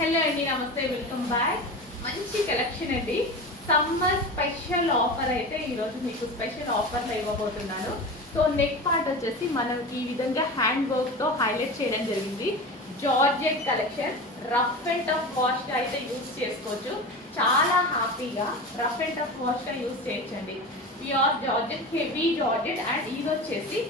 Hello అండి, నమస్తే, welcome back. మంచి కలెక్షన్ అండి. సమ్మర్ స్పెషల్ ఆఫర్ అయితే ఈరోజు మీకు స్పెషల్ ఆఫర్లో ఇవ్వబోతున్నాను. సో నెక్ పార్ట్ వచ్చేసి మనకి ఈ విధంగా హ్యాండ్ వర్క్తో హైలైట్ చేయడం జరిగింది. Georgette collection, rough and tough వాష్గా అయితే యూజ్ చేసుకోవచ్చు. చాలా హ్యాపీగా రఫ్ అండ్ టఫ్ వాష్గా యూజ్ చేయొచ్చండి. Pure georgette, heavy georgette and ఇది వచ్చేసి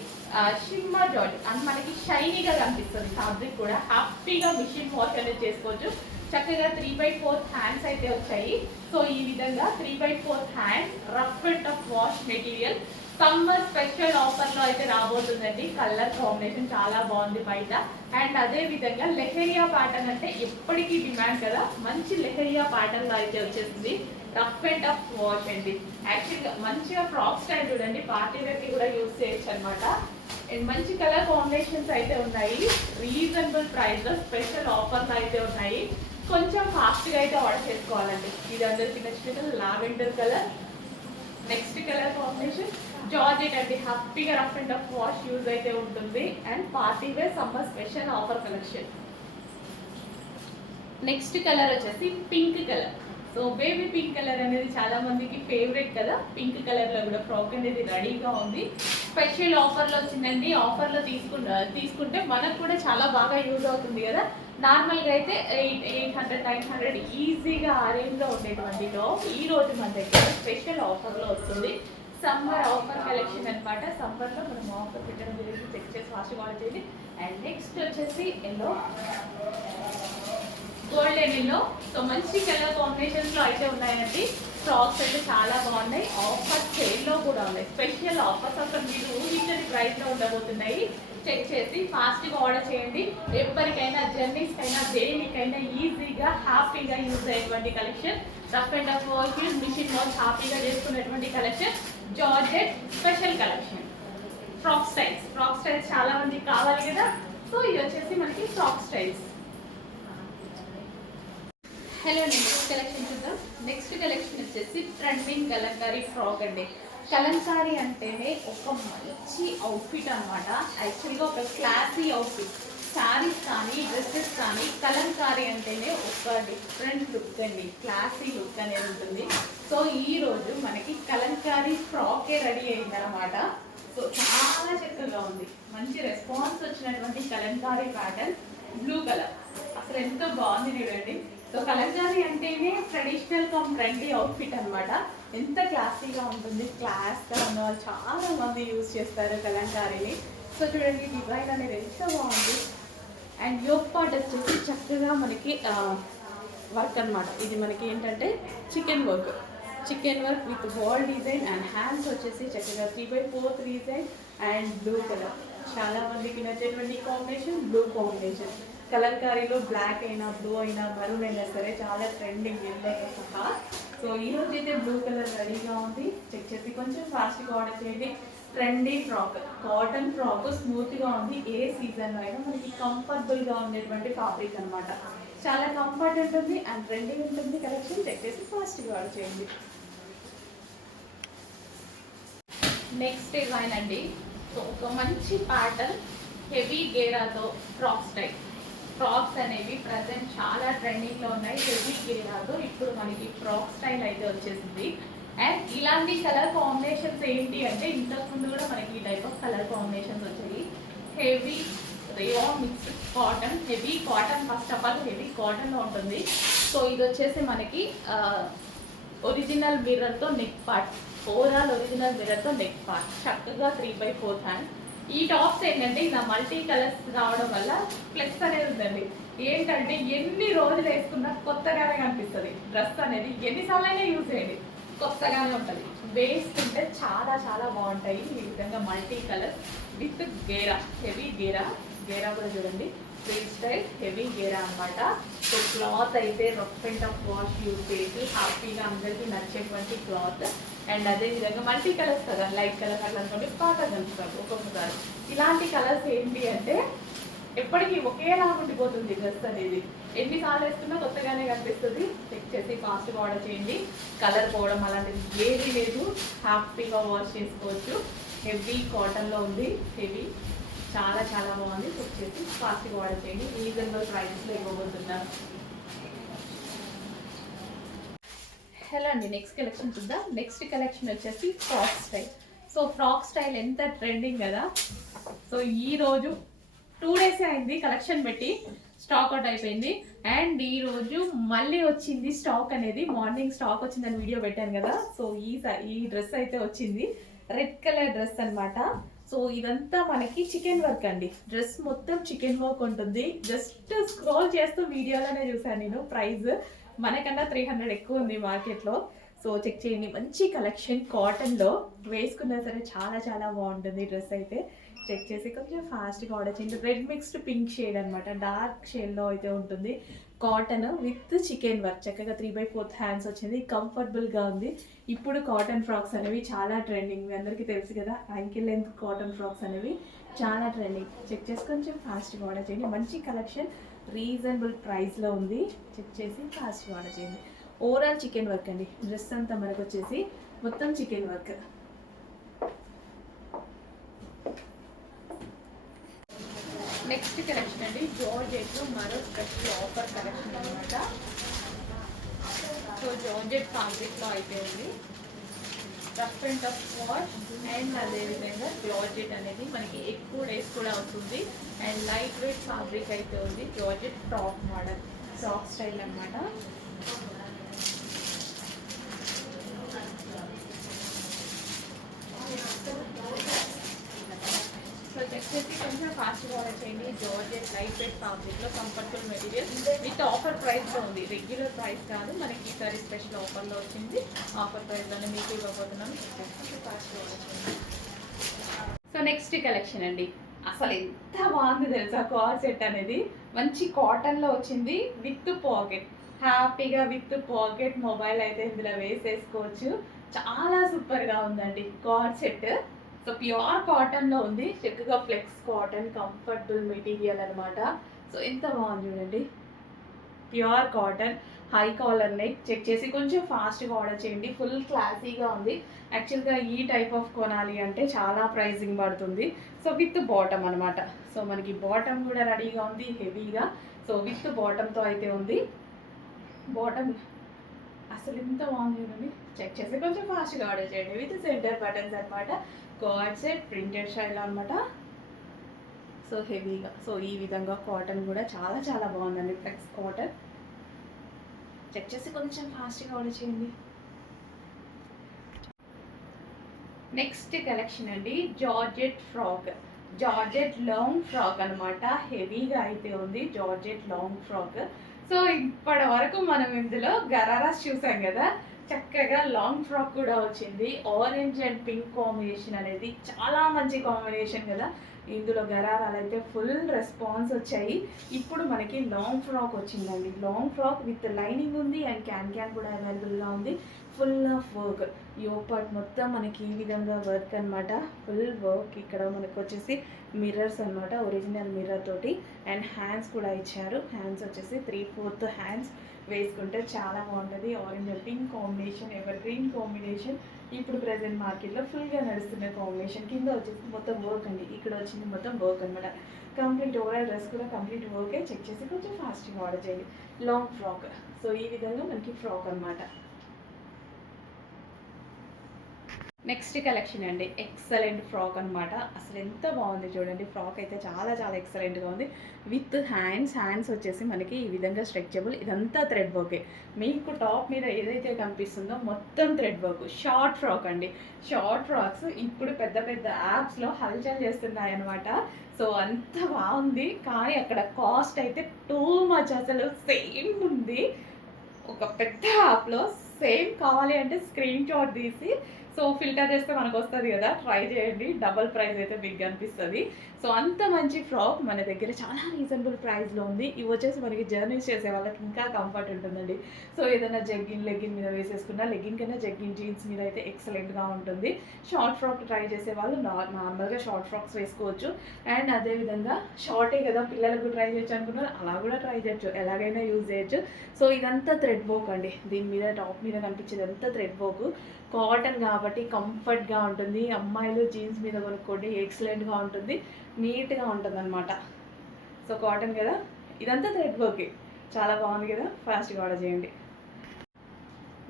షిమ్మర్ జార్జెట్ అండ్ మనకి షైనీగా కనిపిస్తుంది. ఫ్యాబ్రిక్ కూడా హ్యాపీగా మిషన్ వాష్ అనేది చేసుకోవచ్చు. చక్కగా 3/4 హ్యాండ్స్ అయితే వచ్చాయి. సో ఈ విధంగా 3/4 hands rough and tough wash material summer special ఆఫర్లో అయితే రాబోతుందండి. కలర్ కాంబినేషన్ చాలా బాగుంది బయట. అండ్ అదే విధంగా లెహరియా ప్యాటర్న్ అంటే ఎప్పటికీ డిమాండ్ కదా, మంచి లెహరియా ప్యాటర్న్లో అయితే వచ్చేసింది. రఫ్ అండ్ టఫ్ వాష్ అండి. యాక్చువల్గా మంచిగా ఫ్రాక్ స్టైల్ చూడండి, పార్టీ వేర్కి కూడా యూజ్ చేయొచ్చు అనమాట. అండ్ మంచి కలర్ కాంబినేషన్స్ అయితే ఉన్నాయి. రీజనబుల్ ప్రైస్లో స్పెషల్ ఆఫర్లు అయితే ఉన్నాయి. కొంచెం ఫాస్ట్గా అయితే ఆర్డర్ చేసుకోవాలండి. ఇది అందరికి నచ్చిన lavender colour. Next colour combination georgette అండి. హ్యాపీగా rough and tough wash use అయితే ఉంటుంది. And party wear summer special offer collection. Next colour వచ్చేసి pink colour. So baby pink colour అనేది చాలా మందికి ఫేవరెట్ కదా. పింక్ కలర్లో కూడా ఫ్రాక్ అనేది రెడీగా ఉంది. స్పెషల్ ఆఫర్లో వచ్చిందండి. ఆఫర్లో తీసుకుంటే మనకు కూడా చాలా బాగా యూజ్ అవుతుంది కదా. నార్మల్గా అయితే 800 900 ఈజీగా ఆ రేంజ్లో ఉండేటువంటి టాప్ ఈ రోజు మన దగ్గర స్పెషల్ ఆఫర్లో వస్తుంది. సమ్మర్ ఆఫర్ కలెక్షన్ అనమాట. సమ్మర్లో మనం ఆఫర్ పెట్టడం జరిగింది. చెక్ చేసి ఫాస్ట్గా ఆర్డర్ చేయండి. అండ్ నెక్స్ట్ వచ్చేసి ఎల్లో, గోల్డెన్ ఎల్లో. సో మంచి కలర్ కాంబినేషన్స్లో అయితే ఉన్నాయండి. ఫ్రాక్స్ అయితే చాలా బాగున్నాయి. ఆఫర్ సేల్లో కూడా ఉన్నాయి. స్పెషల్ ఆఫర్స్ అసలు మీరు ఊహించని ప్రైస్లో ఉండబోతున్నాయి. చెక్ చేసి ఫాస్ట్గా ఆర్డర్ చేయండి. ఎవరికైనా జర్నీస్కైనా దేనికైనా ఈజీగా హ్యాపీగా యూజ్ అయ్యేటువంటి collection. Rough and tough wash, machine wash హ్యాపీగా చేసుకునేటువంటి collection. Georgette special collection. Frock styles చాలా మందికి కావాలి కదా. సో ఇది వచ్చేసి మనకి ఫ్రాక్ స్టైల్స్. హలో అండి, నెక్స్ట్ కలెక్షన్ చూద్దాం. నెక్స్ట్ కలెక్షన్ వచ్చేసి ట్రెండింగ్ కలంకారీ ఫ్రాక్ అండి. కలంకారీ అంటేనే ఒక మంచి అవుట్ఫిట్ అనమాట. యాక్చువల్గా ఒక క్లాసీ అవుట్ఫిట్. శారీస్ కానీ డ్రెస్సెస్ కానీ కలంకారీ అంటేనే ఒక డిఫరెంట్ లుక్ అండి, క్లాసీ లుక్ అనేది ఉంటుంది. సో ఈరోజు మనకి కలంకారీ ఫ్రాకే రెడీ అయిందనమాట. సో చాలా చక్కగా ఉంది. మంచి రెస్పాన్స్ వచ్చినటువంటి కలంకారీ ప్యాటర్న్. బ్లూ కలర్ అసలు ఎంతో బాగుంది చూడండి. సో కలంకారీ అంటేనే ట్రెడిషనల్ కమ్ ట్రెండీ అవుట్ఫిట్ అనమాట. ఎంత క్లాసీగా ఉంటుంది. క్లాస్గా ఉన్న వాళ్ళు చాలా మంది యూజ్ చేస్తారు కలంకారీని. సో చూడండి, డిజైన్ అనేది ఎంత బాగుంది. అండ్ యోక్ పార్ట్ వచ్చేసి చక్కగా మనకి వర్క్ అనమాట. ఇది మనకి ఏంటంటే chicken work with ball design. And hands వచ్చేసి చక్కగా 3/4 డిజైన్ అండ్ బ్లూ కలర్. చాలా మందికి నచ్చేటువంటి కాంబినేషన్ బ్లూ కాంబినేషన్. కలంకారీలో బ్లాక్ అయినా బ్లూ అయినా మరూన్ అయినా సరే చాలా ట్రెండింగ్ ఎల్లోతో సహా. సో ఈరోజు అయితే బ్లూ కలర్ రెడీగా ఉంది. చెక్ చేసి కొంచెం ఫాస్ట్గా ఆర్డర్ చేయండి. ట్రెండీ ఫ్రాక్, కాటన్ ఫ్రాక్, స్మూత్గా ఉంది. ఏ సీజన్లో అయినా మనకి కంఫర్టబుల్గా ఉండేటువంటి ఫ్యాబ్రిక్ అనమాట. చాలా కంఫర్ట్ ఉంటుంది అండ్ ట్రెండింగ్ ఉంటుంది కలెక్షన్. చెక్ చేసి ఫాస్ట్గా ఆర్డర్ చేయండి. నెక్స్ట్ డిజైన్ అండి. సో ఒక మంచి ప్యాటర్న్, హెవీ గేరాతో ఫ్రాక్ స్టైల్. ఫ్రాక్స్ అనేవి ప్రజెంట్ చాలా ట్రెండింగ్లో ఉన్నాయి. హెవీ గేరాతో ఇప్పుడు మనకి ఫ్రాక్ స్టైల్ అయితే వచ్చేసింది. అండ్ ఇలాంటి కలర్ కాంబినేషన్స్ ఏంటి అంటే ఇంతకుముందు కూడా మనకి ఈ టైప్ ఆఫ్ కలర్ కాంబినేషన్స్ వచ్చాయి. Heavy rayon mixed cotton, heavy cotton. First of all heavy కాటన్లో ఉంటుంది. సో ఇది వచ్చేసి మనకి ఒరిజినల్ మిర్రర్తో నెక్ పార్ట్, ఓవరాల్ ఒరిజినల్ మిర్రర్తో నెక్ పార్ట్. చక్కగా 3/4 హ్యాండ్. ఈ టాప్స్ ఏంటంటే ఇలా మల్టీ కలర్స్ రావడం వల్ల ఫ్లెక్స్ అనేది ఉందండి. ఏంటంటే ఎన్ని రోజులు వేసుకున్నా కొత్తగానే కనిపిస్తుంది. డ్రెస్ అనేది ఎన్నిసార్లు అయినా యూజ్ చేయండి, కొత్తగానే ఉంటుంది. వేసుకుంటే చాలా చాలా బాగుంటాయి. ఈ విధంగా multi colour with Gera, heavy గేరా కూడా చూడండి. ఫ్రీ స్టైల్ హెవీ గేరా అనమాట. సో క్లాత్ అయితే rough and tough wash use చేసి హ్యాపీగా అందరికీ నచ్చేటువంటి క్లాత్. అండ్ అదేవిధంగా మల్టీ కలర్స్ కదా, లైట్ కలర్ అట్లా అనుకోండి బాగా కలుపుతారు ఒక్కొక్కసారి. ఇలాంటి కలర్స్ ఏంటి అంటే ఎప్పటికీ ఒకేలా ఉండిపోతుంది డ్రెస్ అనేది. ఎన్నిసార్లు వేసుకున్నా కొత్తగానే కనిపిస్తుంది. చెక్ చేసి ఫాస్ట్గా ఆర్డర్ చేయండి. కలర్ పోవడం అలాంటిది ఏది లేదు. హ్యాపీగా వాష్ చేసుకోవచ్చు. హెవీ కాటన్లో ఉంది. హెవీ చాలా చాలా బాగుంది. చెక్ చేసి ఫాస్ట్గా ఆర్డర్ చేయండి. రీజనబుల్ ప్రైస్లో ఇవ్వబోతున్నారు. హలో అండి, నెక్స్ట్ కలెక్షన్ చూద్దాం. నెక్స్ట్ కలెక్షన్ వచ్చేసి frock style. So frock style ఎంత ట్రెండింగ్ కదా. సో ఈ రోజు 2 days అయింది కలెక్షన్ పెట్టి, స్టాక్ అవుట్ అయిపోయింది. అండ్ ఈ రోజు మళ్ళీ వచ్చింది స్టాక్ అనేది. మార్నింగ్ స్టాక్ వచ్చిందని వీడియో పెట్టాను కదా. సో ఈ డ్రెస్ అయితే వచ్చింది, రెడ్ కలర్ డ్రెస్ అనమాట. సో ఇదంతా మనకి చికెన్ వర్క్ అండి. డ్రెస్ మొత్తం చికెన్ వర్క్ ఉంటుంది. జస్ట్ స్క్రోల్ చేస్తూ వీడియోలోనే చూసాను నేను. ప్రైస్ మనకన్నా 300 ఎక్కువ ఉంది మార్కెట్లో. సో చెక్ చేయండి, మంచి కలెక్షన్ కాటన్లో వేసుకున్నా సరే చాలా చాలా బాగుంటుంది డ్రెస్ అయితే. చెక్ చేసి కొంచెం ఫాస్ట్గా ఆర్డర్ చేయండి. రెడ్ మిక్స్డ్ పింక్ షేడ్ అనమాట, డార్క్ షేడ్లో అయితే ఉంటుంది. కాటన్ విత్ చికెన్ వర్క్, చక్కగా 3/4 హ్యాండ్స్ వచ్చింది, కంఫర్టబుల్గా ఉంది. ఇప్పుడు కాటన్ ఫ్రాక్స్ అనేవి చాలా ట్రెండింగ్, మీ అందరికీ తెలుసు కదా. యాంకిల్ లెంత్ కాటన్ ఫ్రాక్స్ అనేవి చాలా ట్రెండింగ్. చెక్ చేసి కొంచెం ఫాస్ట్గా ఆర్డర్ చేయండి. మంచి కలెక్షన్ రీజనబుల్ ప్రైస్లో ఉంది. చెక్ చేసి ఫాస్ట్గా ఆర్డర్ చేయండి. ఓవరాల్ చికెన్ వర్క్ అండి. డ్రెస్ అంతా మనకు వచ్చేసి మొత్తం చికెన్ వర్క్. నెక్స్ట్ కలెక్షన్ అండి, జార్జెట్లో మరో స్పెషల్ ఆఫర్ కలెక్షన్ అనమాట. సో జార్జెట్ ఫ్యాబ్రిక్లో అయితే ఉంది. Rough and tough wash and అదేవిధంగా జార్జెట్ అనేది మనకి ఎక్కువ డేస్ కూడా అవుతుంది. అండ్ లైట్ వెయిట్ ఫ్యాబ్రిక్ అయితే ఉంది. Georgette frock model, frock style అనమాట. సో చెక్ చేసి కొంచెం ఫాస్ట్గా ఆర్డర్ చేయండి. జార్జెట్ లైట్ వెయిట్ ఫ్యాబ్రిక్లో కంఫర్టబుల్ మెటీరియల్ విత్ ఆఫర్ ప్రైస్లో ఉంది. రెగ్యులర్ ప్రైస్ కాదు, మనకి ఈసారి స్పెషల్ ఆఫర్లో వచ్చింది. ఆఫర్ ప్రైస్లోనే మీకు ఇవ్వబోతున్నాను. ఫాస్ట్గా ఆర్డర్ చేయండి. సో నెక్స్ట్ కలెక్షన్ అండి, అసలు ఎంత బాగుంది తెలుసా. కార్డ్ సెట్ అనేది మంచి కాటన్లో వచ్చింది విత్ పాకెట్. హ్యాపీగా విత్ పాకెట్ మొబైల్ అయితే ఇందులో వేసేసుకోవచ్చు. చాలా సూపర్గా ఉందండి కార్డ్ సెట్. సో ప్యూర్ కాటన్లో ఉంది, చక్కగా ఫ్లెక్స్ కాటన్, కంఫర్టబుల్ మెటీరియల్ అనమాట. సో ఎంత బాగుంది చూడండి, pure cotton, high collar neck. Check చేసి కొంచెం ఫాస్ట్గా ఆర్డర్ చేయండి. ఫుల్ క్లాసీగా ఉంది. యాక్చువల్గా ఈ టైప్ ఆఫ్ కొనాలి అంటే చాలా ప్రైజింగ్ పడుతుంది. సో విత్ బాటమ్ అనమాట. సో మనకి బాటమ్ కూడా రెడీగా ఉంది, హెవీగా. సో విత్ బాటమ్తో అయితే ఉంది. బాటమ్ అసలు ఎంత బాగుంది చూడండి. చెక్ చేసి కొంచెం ఫాస్ట్గా ఆర్డర్ చేయండి. విత్ సెంటర్ బటన్స్ అనమాట. కార్డ్ సెట్ ప్రింటెడ్ స్టైల్ అనమాట. సో హెవీగా, సో ఈ విధంగా కాటన్ కూడా చాలా చాలా బాగుందండి, ఫ్లెక్స్ కాటన్. చెక్ చేసి కొంచెం ఫాస్ట్గా ఆర్డర్ చేయండి. నెక్స్ట్ కలెక్షన్ అండి, georgette frock. Georgette long frock అనమాట. హెవీగా అయితే ఉంది జార్జెట్ లాంగ్ ఫ్రాక్. సో ఇప్పటి వరకు మనం ఇందులో గరారాస్ చూసాం కదా, చక్కగా లాంగ్ ఫ్రాక్ కూడా వచ్చింది. ఆరెంజ్ అండ్ పింక్ కాంబినేషన్ అనేది చాలా మంచి కాంబినేషన్ కదా. ఇందులో గరారాలు అయితే ఫుల్ రెస్పాన్స్ వచ్చాయి. ఇప్పుడు మనకి లాంగ్ ఫ్రాక్ వచ్చిందండి. లాంగ్ ఫ్రాక్ విత్ లైనింగ్ ఉంది అండ్ క్యాన్ కూడా అవైలబుల్గా ఉంది. Full of work, yoke part మొత్తం మనకి ఈ విధంగా వర్క్ అనమాట. Full work. ఇక్కడ మనకు వచ్చేసి మిర్రర్స్ అనమాట, ఒరిజినల్ మిర్రర్ తోటి. అండ్ హ్యాండ్స్ కూడా ఇచ్చారు. హ్యాండ్స్ వచ్చేసి 3/4 హ్యాండ్స్ వేసుకుంటే చాలా బాగుంటుంది. Orange and pink combination, ever green combination. ఇప్పుడు ప్రెసెంట్ మార్కెట్లో ఫుల్గా నడుస్తున్న కాంబినేషన్. కింద వచ్చేసి మొత్తం వర్క్ అండి. ఇక్కడ వచ్చింది మొత్తం వర్క్ అనమాట. కంప్లీట్ ఓవరాల్ డ్రెస్ కూడా కంప్లీట్ వర్కే. చెక్ చేసి కొంచెం ఫాస్ట్గా ఆర్డర్ చేయండి. Long frock. సో ఈ విధంగా మనకి ఫ్రాక్ అనమాట. నెక్స్ట్ కలెక్షన్ అండి, ఎక్సలెంట్ ఫ్రాక్ అనమాట. అసలు ఎంత బాగుంది చూడండి. ఫ్రాక్ అయితే చాలా చాలా ఎక్సలెంట్గా ఉంది. విత్ హ్యాండ్స్ వచ్చేసి మనకి ఈ విధంగా స్ట్రెచబుల్. ఇదంతా థ్రెడ్ వర్కే. మీకు టాప్ మీద ఏదైతే కనిపిస్తుందో మొత్తం థ్రెడ్ వర్క్. షార్ట్ ఫ్రాక్ అండి. షార్ట్ ఫ్రాక్స్ ఇప్పుడు పెద్ద పెద్ద యాప్స్లో హల్చల్ చేస్తున్నాయి అనమాట. సో అంత బాగుంది. కానీ అక్కడ కాస్ట్ అయితే టూ మచ్. అసలు సేమ్ ఉంది. ఒక పెద్ద యాప్లో సేమ్ కావాలి అంటే స్క్రీన్ షాట్ తీసి సో ఫిల్టర్ చేస్తే మనకు వస్తుంది కదా, ట్రై చేయండి. డబల్ ప్రైస్ అయితే బిగ్ అనిపిస్తుంది. సో అంత మంచి ఫ్రాక్ మన దగ్గర చాలా రీజనబుల్ ప్రైస్లో ఉంది. ఇవి వచ్చేసి మనకి జర్నీస్ చేసే వాళ్ళకి ఇంకా కంఫర్ట్ ఉంటుందండి. సో ఏదైనా లెగ్గిన్ మీద వేసేసుకున్నా, లెగ్గిన్ కన్నా జగ్గిన్ జీన్స్ మీద అయితే ఎక్సలెంట్గా ఉంటుంది. షార్ట్ ఫ్రాక్ ట్రై చేసే వాళ్ళు నార్మల్గా షార్ట్ ఫ్రాక్స్ వేసుకోవచ్చు. అండ్ అదేవిధంగా షార్టే కదా పిల్లలకు ట్రై చేయొచ్చు అనుకున్నారు, అలా కూడా ట్రై చేయొచ్చు, ఎలాగైనా యూజ్ చేయొచ్చు. సో ఇదంతా థ్రెడ్ వర్క్ అండి. దీని మీద టాప్ మీద కనిపించేది అంతా థ్రెడ్ వర్క్. కాటన్ కాబట్టి కంఫర్ట్గా ఉంటుంది. అమ్మాయిలు జీన్స్ మీద కొనుక్కోండి, ఎక్సలెంట్గా ఉంటుంది, నీట్గా ఉంటుంది అనమాట. సో కాటన్ కదా, ఇదంతా థ్రెడ్ వర్కే, చాలా బాగుంది కదా. ఫాస్ట్గా ఆర్డర్ చేయండి.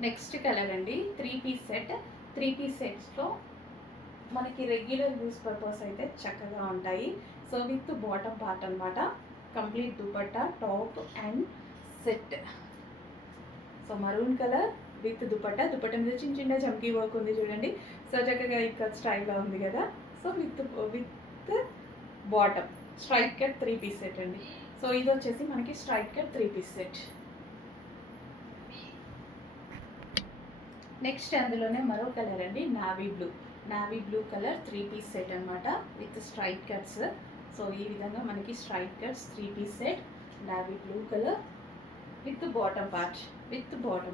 నెక్స్ట్ కలర్ అండి 3 పీస్ సెట్. 3 పీస్ సెట్స్లో మనకి రెగ్యులర్ యూస్ పర్పస్ అయితే చక్కగా ఉంటాయి. సో విత్ బాటమ్ పార్ట్ అనమాట, complete dupatta, top and set. So maroon colour with dupatta. Dupatta మీద చిన్న చిన్న చమ్కీ వర్క్ ఉంది చూడండి. సో చక్కగా ఇక్కడ స్టైల్లో ఉంది కదా. So with bottom straight cut 3 piece set అండి. సో ఇది వచ్చేసి మనకి straight cut 3 piece set. Next అందులోనే మరో కలర్ అండి, navy blue colour 3 piece set అనమాట విత్ స్ట్రైట్ కట్స్. సో ఈ విధంగా మనకి straight cuts 3 piece set, navy blue colour with bottom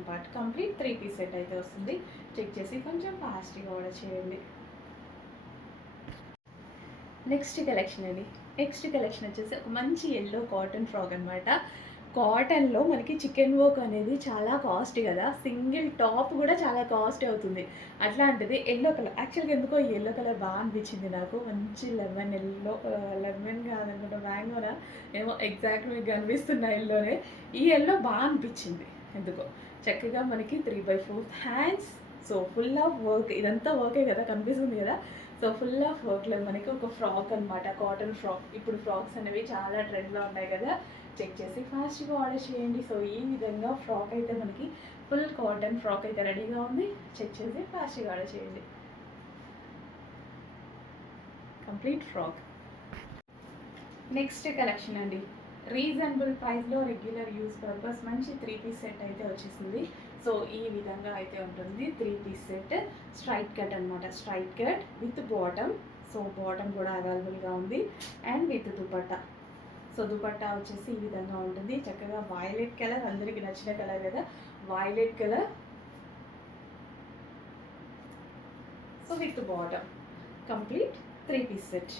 part complete 3 piece set అయితే వస్తుంది. చెక్ చేసి కొంచెం ఫాస్ట్గా ఆర్డర్ చేయండి. నెక్స్ట్ కలెక్షన్ వచ్చేసి ఒక మంచి ఎల్లో కాటన్ ఫ్రాక్ అనమాట. కాటన్లో మనకి చికెన్ వర్క్ అనేది చాలా కాస్ట్ కదా, సింగిల్ టాప్ కూడా చాలా కాస్ట్ అవుతుంది. అట్లాంటిది ఎల్లో కలర్, యాక్చువల్గా ఎందుకో ఈ ఎల్లో కలర్ బాగా అనిపించింది నాకు. మంచి లెమన్ కాదనుకుంటా, మ్యాంగోనా ఏమో ఎగ్జాక్ట్ మీకు కనిపిస్తున్న ఎల్లోనే. ఈ ఎల్లో బాగా అనిపించింది ఎందుకో. చక్కగా మనకి 3/4 hands. So full of work, ఇదంతా వర్కే కదా కనిపిస్తుంది కదా. సో ఫుల్ ఆఫ్ వర్క్లో మనకి ఒక ఫ్రాక్ అనమాట, కాటన్ ఫ్రాక్. ఇప్పుడు ఫ్రాక్స్ అనేవి చాలా ట్రెండ్లో ఉన్నాయి కదా, చెక్ చేసి ఫాస్ట్గా ఆర్డర్ చేయండి. సో ఈ విధంగా ఫ్రాక్ అయితే మనకి ఫుల్ కాటన్ ఫ్రాక్ అయితే రెడీగా ఉంది. చెక్ చేసి ఫాస్ట్గా ఆర్డర్ చేయండి. Complete frock. నెక్స్ట్ కలెక్షన్ అండి, రీజనబుల్ ప్రైస్లో రెగ్యులర్ యూస్ పర్పస్ మంచి 3 పీస్ సెట్ అయితే వచ్చేసింది. సో ఈ విధంగా అయితే ఉంటుంది 3 పీస్ సెట్. స్ట్రైట్ కట్ అనమాట, straight cut with bottom. So bottom కూడా అవైలబుల్గా ఉంది and with dupatta. So dupatta వచ్చేసి ఈ విధంగా ఉంటుంది. చక్కగా వైలెట్ కలర్, అందరికీ నచ్చిన కలర్ కదా, violet colour. So with bottom complete 3 piece set.